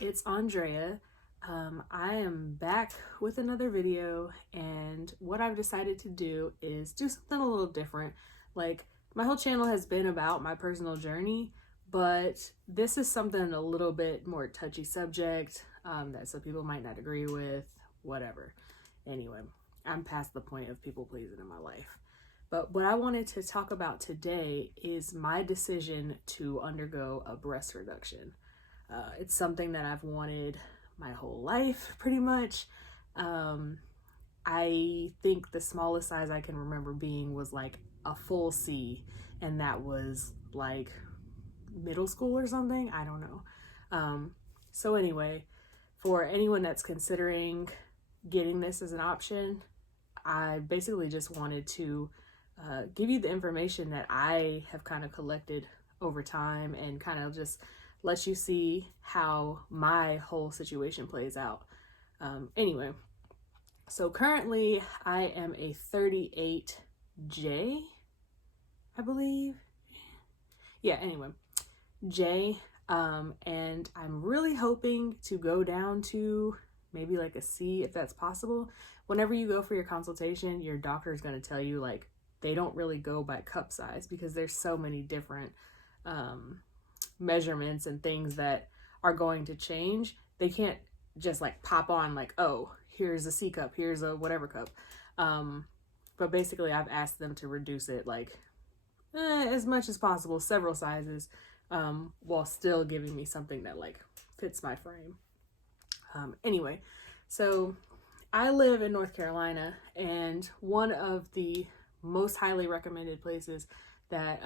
it's Andrea. I am back with another video, and what I've decided to do is do something a little different. Like, my whole channel has been about my personal journey, but this is something a little bit more touchy subject that some people might not agree with, whatever. Anyway, I'm past the point of people pleasing in my life. But what I wanted to talk about today is my decision to undergo a breast reduction. It's something that I've wanted my whole life, pretty much. I think the smallest size I can remember being was like a full C, and that was like middle school or something. I don't know. So anyway, for anyone that's considering getting this as an option, I basically just wanted to give you the information that I have kind of collected over time and kind of just let you see how my whole situation plays out. Anyway, so currently I am a 38J, I believe. Yeah, anyway, J, and I'm really hoping to go down to maybe like a C if that's possible. Whenever you go for your consultation, your doctor is going to tell you like they don't really go by cup size because there's so many different measurements and things that are going to change. They can't just like pop on like, oh, here's a C cup, here's a whatever cup. But basically I've asked them to reduce it like as much as possible, several sizes, while still giving me something that like fits my frame. Anyway, so I live in North Carolina, and one of the most highly recommended places that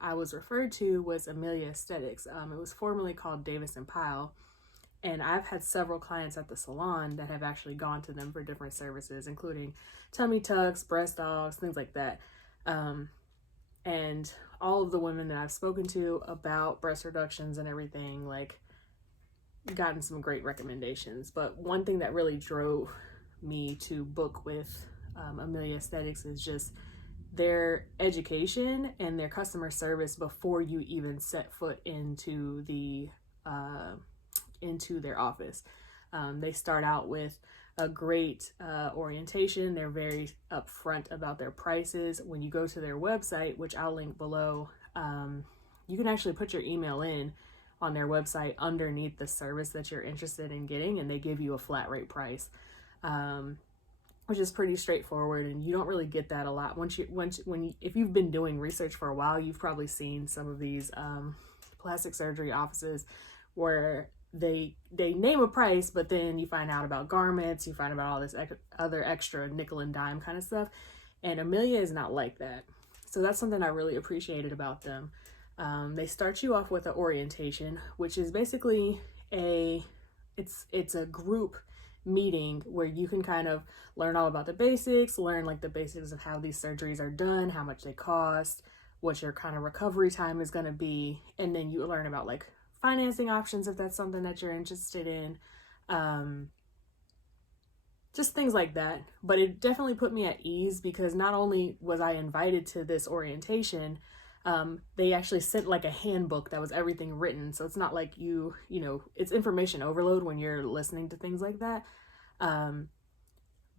I was referred to was Amelia Aesthetics. It was formerly called Davis and Pyle, and I've had several clients at the salon that have actually gone to them for different services, including tummy tucks, breast augs, things like that. And all of the women that I've spoken to about breast reductions and everything, like, gotten some great recommendations. But one thing that really drove me to book with Amelia Aesthetics is just their education and their customer service before you even set foot into their office. They start out with a great orientation. They're very upfront about their prices. When you go to their website, which I'll link below, you can actually put your email in on their website underneath the service that you're interested in getting, and they give you a flat rate price, which is pretty straightforward, and you don't really get that a lot. If you've been doing research for a while, you've probably seen some of these plastic surgery offices where they name a price, but then you find out about garments, you find about all this other extra nickel and dime kind of stuff, and Amelia is not like that. So that's something I really appreciated about them. They start you off with an orientation, which is basically it's a group meeting where you can kind of learn all about the basics, learn like the basics of how these surgeries are done, how much they cost, what your kind of recovery time is going to be, and then you learn about like financing options if that's something that you're interested in, just things like that. But it definitely put me at ease because not only was I invited to this orientation, they actually sent like a handbook that was everything written. So it's not like you know, it's information overload when you're listening to things like that.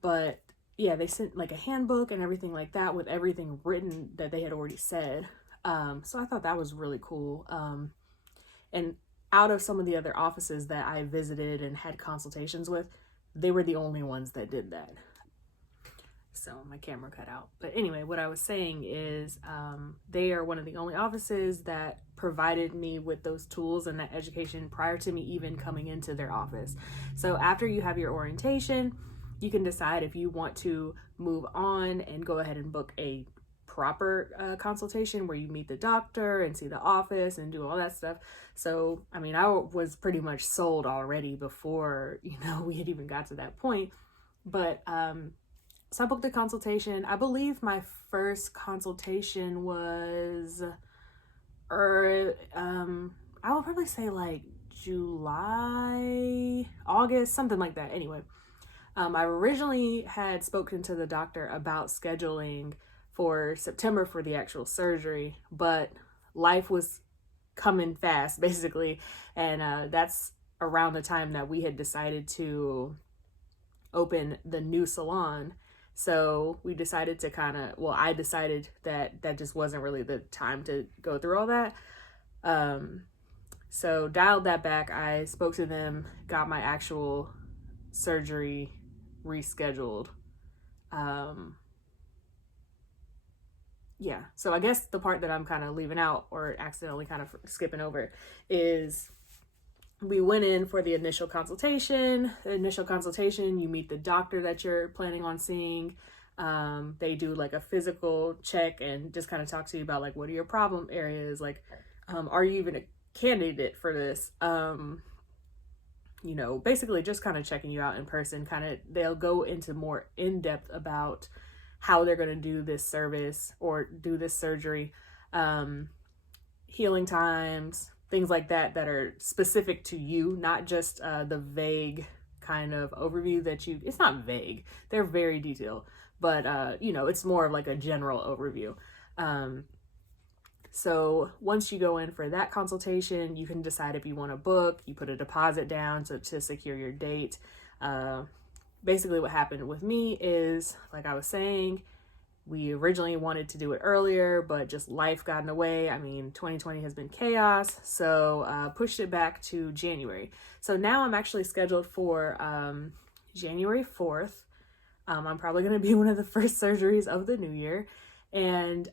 But yeah, they sent like a handbook and everything like that with everything written that they had already said. So I thought that was really cool. And out of some of the other offices that I visited and had consultations with, they were the only ones that did that. So my camera cut out. But anyway, what I was saying is they are one of the only offices that provided me with those tools and that education prior to me even coming into their office. So after you have your orientation, you can decide if you want to move on and go ahead and book a proper consultation where you meet the doctor and see the office and do all that stuff. So, I mean, I was pretty much sold already before, we had even got to that point. But so I booked a consultation. I believe my first consultation was, I would probably say like July, August, something like that. Anyway, I originally had spoken to the doctor about scheduling for September for the actual surgery, but life was coming fast basically, and that's around the time that we had decided to open the new salon. So we decided to I decided that that just wasn't really the time to go through all that. So dialed that back. I spoke to them, got my actual surgery rescheduled. Yeah, so I guess the part that I'm kind of leaving out or accidentally kind of skipping over is we went in for the initial consultation. The initial consultation, you meet the doctor that you're planning on seeing. They do like a physical check and just kind of talk to you about like, what are your problem areas? Like, are you even a candidate for this? You know, basically just kind of checking you out in person. They'll go into more in depth about how they're going to do this service or do this surgery, healing times, things like that are specific to you, not just the vague kind of overview it's not vague, they're very detailed, but you know, it's more of like a general overview. So once you go in for that consultation, you can decide if you want to book. You put a deposit down to secure your date. Basically what happened with me is, like I was saying, we originally wanted to do it earlier, but just life got in the way. I mean, 2020 has been chaos, so pushed it back to January. So now I'm actually scheduled for January 4th. I'm probably going to be one of the first surgeries of the new year. And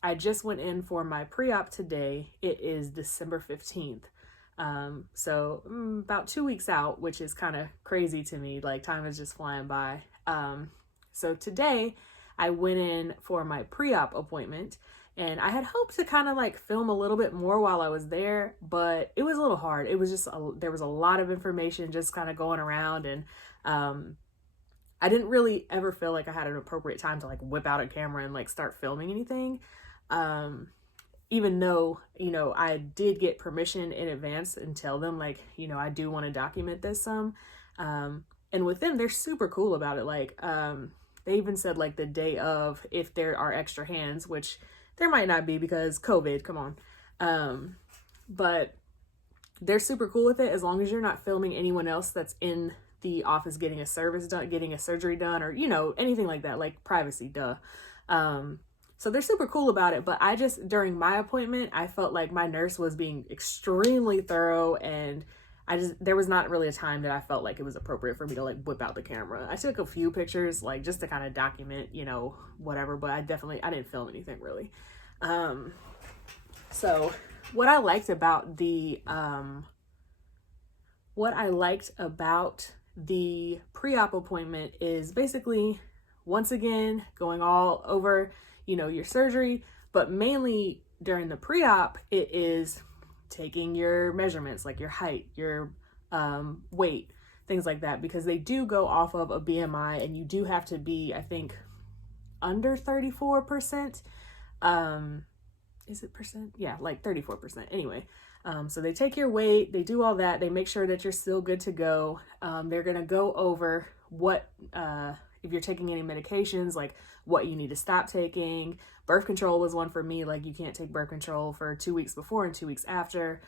I just went in for my pre-op today. It is December 15th. So about 2 weeks out, which is kind of crazy to me. Like, time is just flying by. So today I went in for my pre-op appointment, and I had hoped to kind of like film a little bit more while I was there, but it was a little hard. It was just, there was a lot of information just kind of going around, and I didn't really ever feel like I had an appropriate time to like whip out a camera and like start filming anything. Even though, you know, I did get permission in advance and tell them like, you know, I do want to document this some. And with them, they're super cool about it. Like, they even said like the day of, if there are extra hands, which there might not be because COVID, come on. But they're super cool with it as long as you're not filming anyone else that's in the office getting a service done, getting a surgery done, or, you know, anything like that, like privacy, duh. So they're super cool about it, but I just, during my appointment, I felt like my nurse was being extremely thorough, and there was not really a time that I felt like it was appropriate for me to like whip out the camera. I took a few pictures, like just to kind of document, you know, whatever, but I didn't film anything really. So what I liked about the pre-op appointment is basically, once again, going all over, you know, your surgery, but mainly during the pre-op, it is taking your measurements, like your height, your weight, things like that, because they do go off of a BMI, and you do have to be, I think, under 34%. Is it percent? Yeah, like 34%. Anyway, so they take your weight, they do all that, they make sure that you're still good to go. They're gonna go over what, if you're taking any medications, like what you need to stop taking. Birth control was one for me, like you can't take birth control for 2 weeks before and 2 weeks after.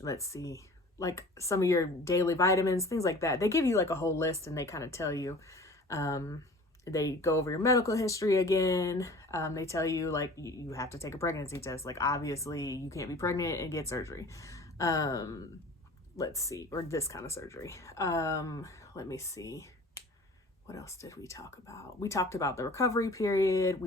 Let's see, like some of your daily vitamins, things like that. They give you like a whole list, and they kind of tell you, they go over your medical history again. They tell you like you have to take a pregnancy test. Like, obviously you can't be pregnant and get surgery. Let's see, or this kind of surgery. Let me see. What else did we talk about? We talked about the recovery period.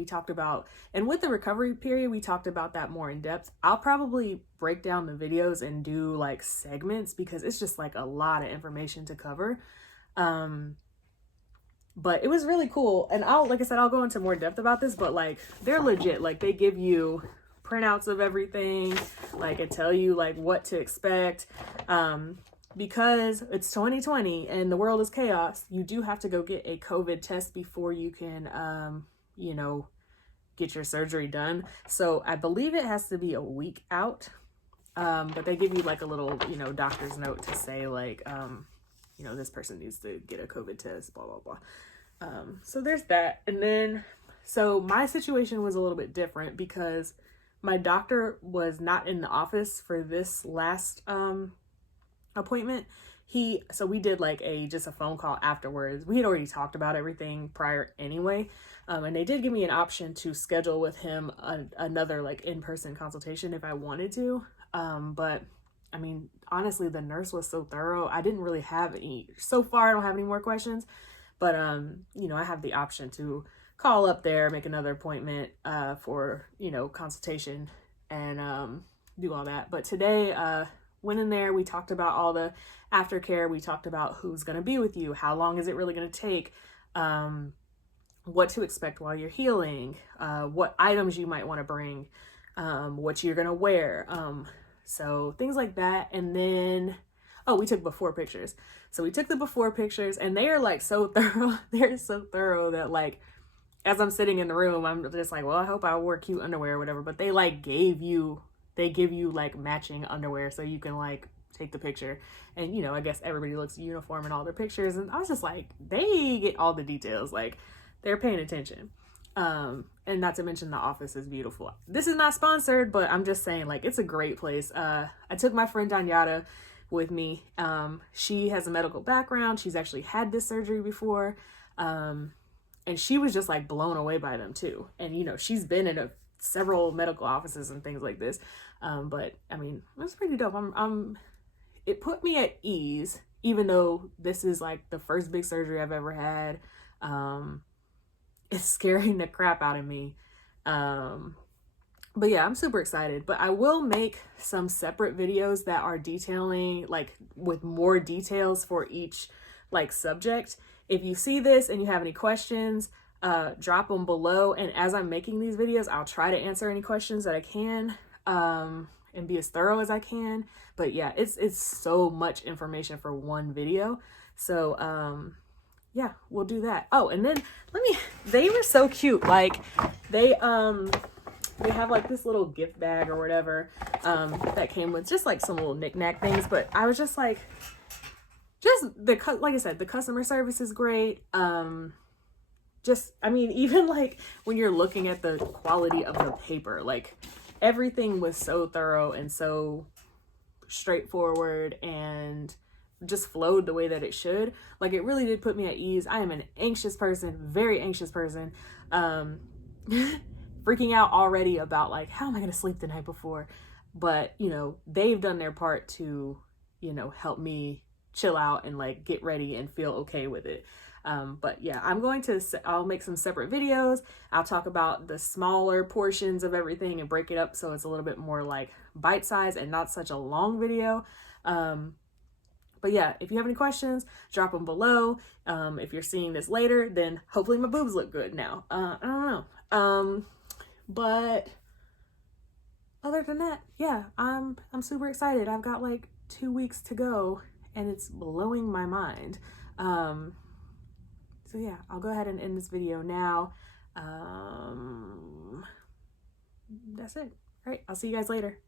And with the recovery period, we talked about that more in depth. I'll probably break down the videos and do like segments, because it's just like a lot of information to cover. But it was really cool. And like I said, I'll go into more depth about this, but like, they're legit. Like, they give you printouts of everything, like, and tell you like what to expect. Because it's 2020 and the world is chaos, you do have to go get a COVID test before you can, you know, get your surgery done. So I believe it has to be a week out. But they give you like a little, you know, doctor's note to say like, you know, this person needs to get a COVID test, blah, blah, blah. So there's that. And then, so my situation was a little bit different because my doctor was not in the office for this last appointment. So we did like just a phone call afterwards. We had already talked about everything prior anyway. And they did give me an option to schedule with him another like in-person consultation if I wanted to. But I mean, honestly, the nurse was so thorough. I didn't really have any, so far I don't have any more questions, but you know, I have the option to call up there, make another appointment for, you know, consultation and do all that. But today, went in there, we talked about all the aftercare, we talked about who's going to be with you, how long is it really going to take, what to expect while you're healing, what items you might want to bring, what you're going to wear, so things like that. And then, oh, we took before pictures. So we took the before pictures, and they are like so thorough. They're so thorough that like, as I'm sitting in the room, I'm just like, well, I hope I wore cute underwear or whatever. But they like give you like matching underwear so you can like take the picture. And, you know, I guess everybody looks uniform in all their pictures. And I was just like, they get all the details. Like, they're paying attention. And not to mention the office is beautiful. This is not sponsored, but I'm just saying, like, it's a great place. I took my friend Danyata with me. She has a medical background. She's actually had this surgery before. And she was just like blown away by them too. And, you know, she's been in several medical offices and things like this. But I mean, it was pretty dope. It put me at ease, even though this is like the first big surgery I've ever had. It's scaring the crap out of me. But yeah, I'm super excited. But I will make some separate videos that are detailing, like with more details for each like subject. If you see this and you have any questions, drop them below. And as I'm making these videos, I'll try to answer any questions that I can, and be as thorough as I can. But yeah, it's so much information for one video. So, yeah, we'll do that. Oh, and then they were so cute. Like they have like this little gift bag or whatever, that came with just like some little knickknack things. But I was just like, like I said, the customer service is great. I mean, even like when you're looking at the quality of the paper, like everything was so thorough and so straightforward and just flowed the way that it should. Like it really did put me at ease. I am an anxious person, very anxious person, freaking out already about like, how am I going to sleep the night before? But, you know, they've done their part to, you know, help me chill out and like get ready and feel okay with it. But yeah, I'll make some separate videos. I'll talk about the smaller portions of everything and break it up so it's a little bit more like bite-sized and not such a long video. But yeah, if you have any questions, drop them below. If you're seeing this later, then hopefully my boobs look good now. I don't know. But other than that, yeah, I'm super excited. I've got like 2 weeks to go and it's blowing my mind. So yeah, I'll go ahead and end this video now. That's it. All right, I'll see you guys later.